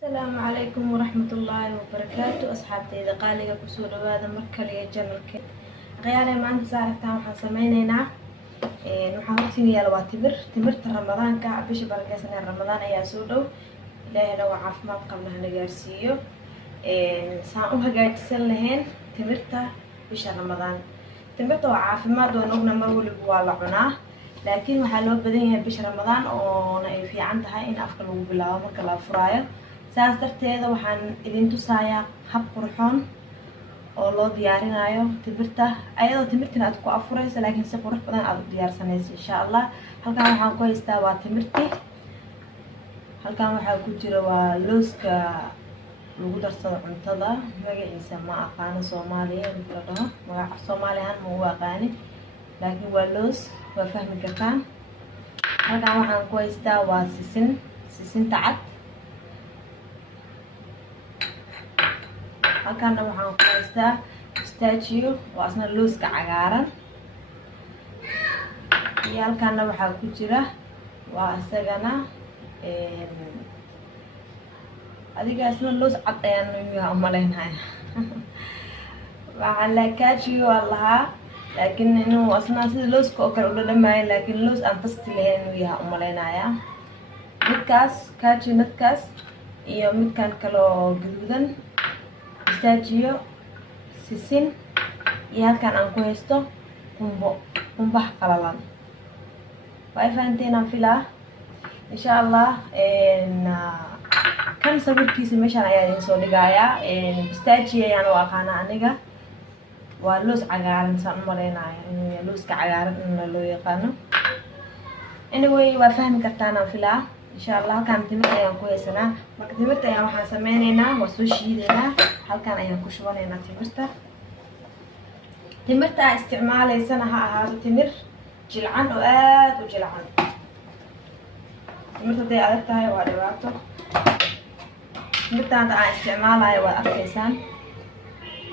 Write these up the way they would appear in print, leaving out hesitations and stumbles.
السلام عليكم ورحمة الله وبركاته. أصحابتي إذا قالي كسور هذا مركلي جنرال كيت غيالي ما أنت سارتها وحن سمينينا نحاولتين يا لواتبر تمرت رمضان كعب بيش بركاسنا رمضان أيا سودو إلهي لو عافمات قبلها نجارسيو ساعوها جاي تسلهين تمرتها بيش رمضان تمرت وعافمات ونقنا مولي بوالعنا لكن وحلو بدين بيش رمضان ونأي في عندها إن أفكر بالله مركلا فرايا saas darteeda waxaan idin tusayaa hab qurxoon oo loo diyaarinayo timirta ayadoo timirtina aad ku afurayso laakiin si qurux badan aad u diyaarsanayso insha Allah. Halkan waxaan ku haystaa waa timirti, halkan waxaa ku jira waa looska lagu darsado cuntada, magaciisa ma aqaan Soomaaliya inta la dhaho magaca Soomaaliyan ma u aqaan laakiin waa loos waa fahmi kartaan. Halkan waxaan ku haystaa waa sisinta cad, halkan waxaan ku haystaa pistachio waa asna looska cagaaran, iyo halkan waxaa ku jira waa asagana adiga asna loos cad ayaan u maleynayaa waxaan la cashew allaha laakiin inuu asna sida looska oo kale u dhadhamayo laakiin loos aan tasti lahayn uu yahay u maleynayaa. midkaas cashew nutkaas iyo midkan kale oo gaduudan pistachio sisin iyo halkan aan ku haysto qumbaha qalalan. Way fahanteen aan filaa insha Allah. kan sawirkiisa meeshan ayaa idin soo dhigayaa. Pistachio ayaan u aqaana aniga, waa loos cagaaran saan u maleynayo inuu looska cagaaran in loo yaqaano. Anyway waa fahmi kartaan aan filaa insha Allah. halkan timirta ayaan ku haysanaa, marka timirta ayaan waxaan sameynaynaa waa soo shiidaynaa. halkan ayaan ku shubanaynaa timirta aan isticmaalaysana ha ahaato timir jilcan oo aad u jilcan. timirta haday adag tahay waa dhibaato, timirta aan isticmaalayo waa arkaysaan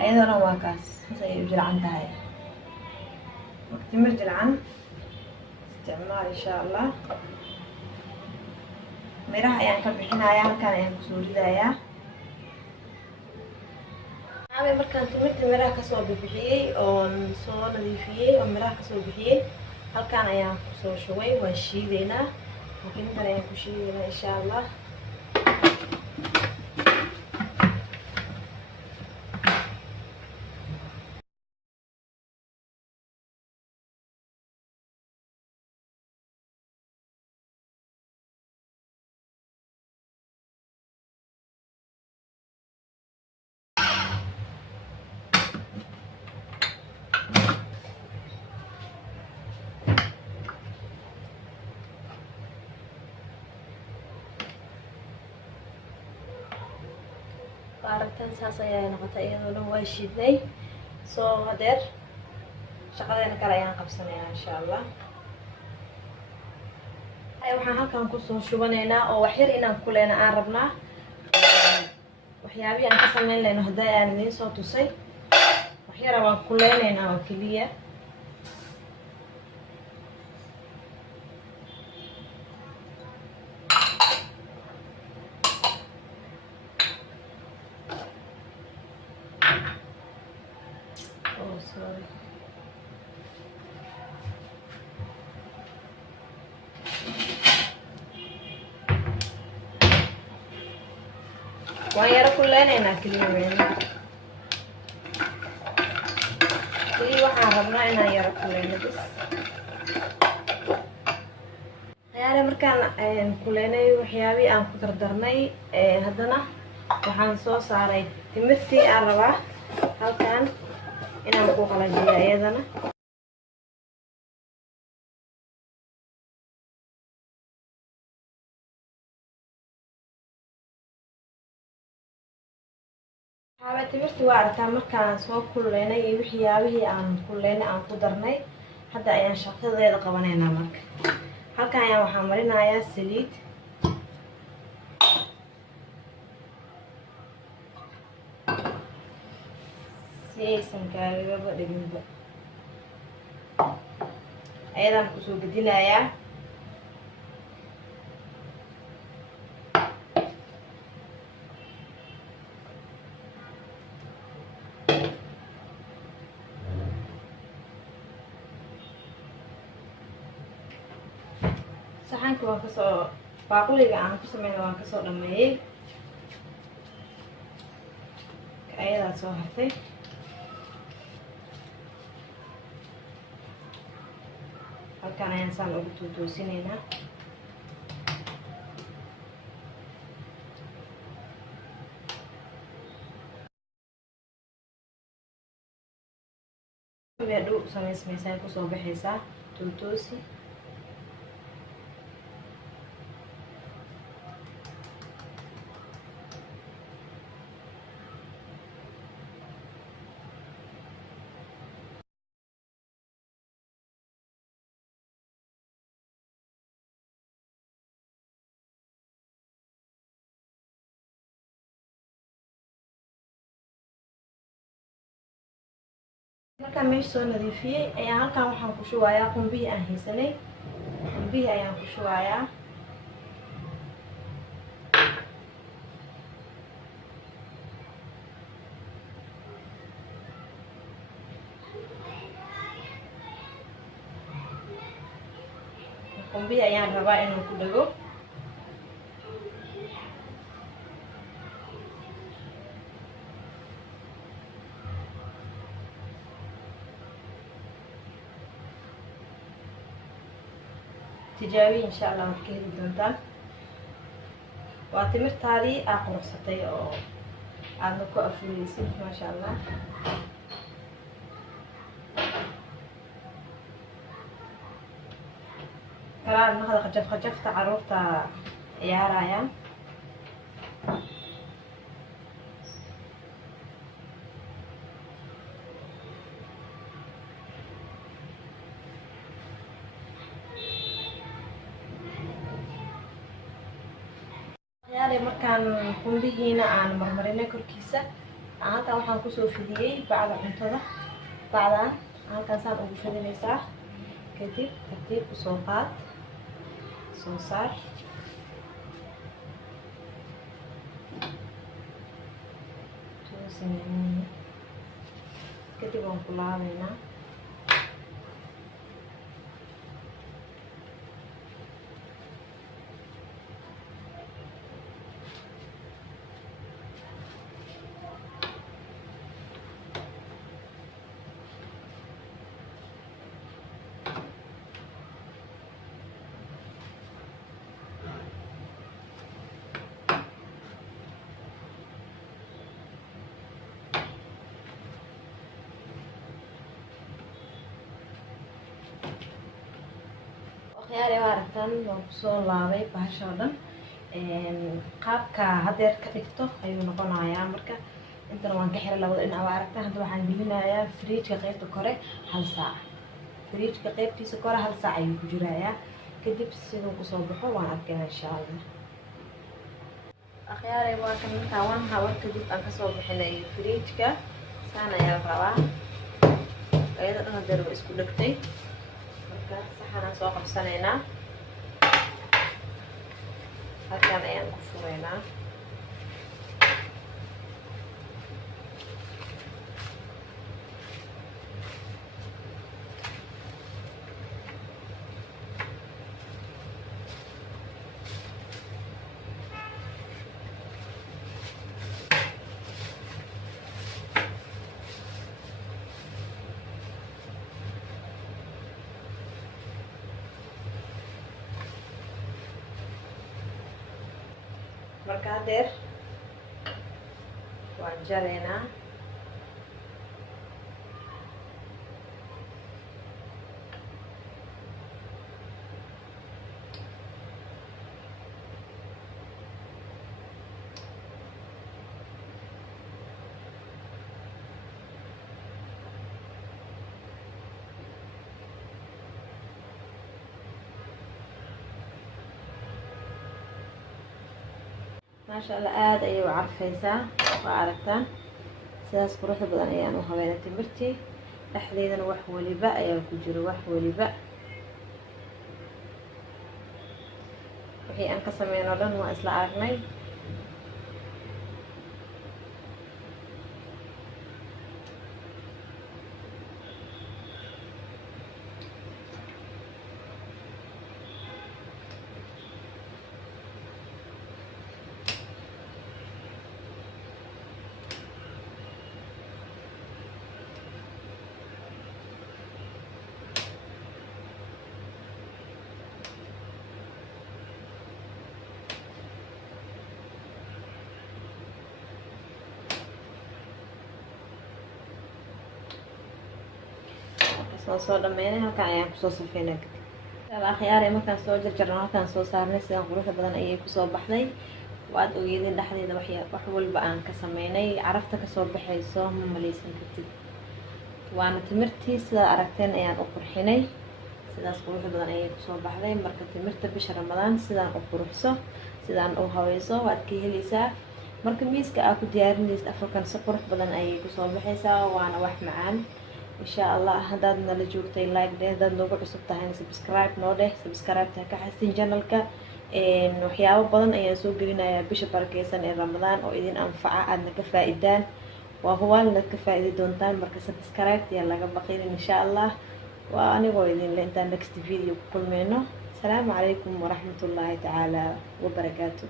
ayadoo dhan waa kaas saas ayay u jilcan tahay. marka timir jilcan isticmaal insha Allah. miraha ayaan ka bixinayaa, halkan ayaan kusoo ridayaa. markaan timirta miraha kasoo bixiyey oon soo nadiifiyey oo miraha kasoo bixiyey halkan ayaan kusoo shubay. waan shiidaynaa, makiintan ayaan ku shiidaynaa insha Allah. aragtan saas ayaa noqotay iyadoo dhan waa shiidnay. soo hadeer shaqadeena kale ayaan qabsanaynaa insha Allah. waxaan halkan kusoo shubanaynaa oo wax yar inaan kuleena aan rabnaa. waxyaabihi aan ka sameyn leyno haday aan idiin soo tusay wax yara waan kuleynaynaa oo keliya. waan yara kuleynaynaa keliya waxaan rabnaa inaan yara kuleyno bis. markaan kuleynay waxyaabihii aan ku dardarnay haddana waxaan soo saaray timirtii aan rabaa halkan inaan ku qalajiyo iyadana. timirti waa aragtaa markaan soo kuleynay iyo waxyaabihii aan kuleynay aan ku darnay. hadda ayaan shaqadeeda qabanaynaa. marka halkan ayaan waxaan marinayaa saliid. si aysan kaagaba dhiginba ayadaan kusoo gedinayaa. saxanka waan kasoo baaquliga aan ku sameeyay waan kasoo dhameeyay ayadaa soo hartay halkaan ayaan saan ugu toosinaynaa hadhow samaysmaysaa kusoo baxaysaa toosi markaan meesha soo nadiifiyay ayaa halkaan waxaan ku shubayaa qumbihii aan haysanay qumbihii ayaan ku shubayaa qumbihii ayaan rabaa inuu ku dhago tijaabi insha Allah waad ka heli doontaan waa timirtaadii aa quruxsatay oo aadna ku afureysid maasha Allah kalaad naqda qajafta caruurta ciyaarayaan markaan qumbihiina aan marmarinay korkiisa halkaan waxaan kusoo fidiyey bacda cuntada bacdaan halkaan saan ugu fidinaysaa kadib tartiib usoo qaad soo saar kadib waan ku laabaynaa khiyaari aragtan waan kusoo laabay bahasha oo dhan qaabka hadeer ka dhigto ayuu noqonayaa marka intana waan ka xiray labada dhinac waa aragtan hadda waxaan gelinayaa fridge-ka qaybta kore hal saac fridge-ka qaybtiisa kore hal saac ayuu ku jirayaa kadib siduu kusoo baxo waan arkaynaa insha Allah khiyaari waa kan markaa waan hawar kadib aan kasoo bixinay fridge-ka saan ayaa rabaa ayada dhan hadeer waa isku dhagtay saxanaan soo qabsanaynaa halkaan ayaan ku furaynaa marka hadeer waan jaraynaa ما شاء الله aad ayay u carfaysaa waa aragtaan sidaas quruxda badan ayaan u habeynay timirtii dhexdeedana wax waliba ayaa ku jiro wax waliba wixii aan ka sameeyno dhan waa isla aragnay soo dhameynay halkaan ayaan kusoo safeynaa kadib akhyaarey markaan soo jarjarno halkaan soo saarnay sidan quruxda badan ayay kusoo baxday. waad ogeedin dhexdeeda wax walba aan ka sameynay carafta kasoo baxayso ma maleysan kartid. waana timirtii sidaa aragteen ayaan u qurxinay sidaas quruxda badan ayay kusoo baxday. marka timirta bisha ramadaan sidaan u quruxso sidaan u haweyso waad ka helaysaa. marka miiska aad ku diyaarinaysid afurkan si qurux badan ayay kusoo baxaysaa waana wax macaan insha Allah. haddaad nala joogtay like dheh, haddaad noogu cusub tahayna subscribe noo dheh, subscribe-ta ka xasin channelka. waxyaabo badan ayaan soo gelinayaa bisha barakeysan ee ramadaan oo idin anfaca aadna ka faa'iidaan. waa hubaal inaad ka faa'iidi doontaan. marka subscribe yaa laga baqinin insha Allah. waa anigoo idin le intaan next video ku kulmeyno. asalaamu calaykum waraxmatullaahi tacaala wabarakaatu.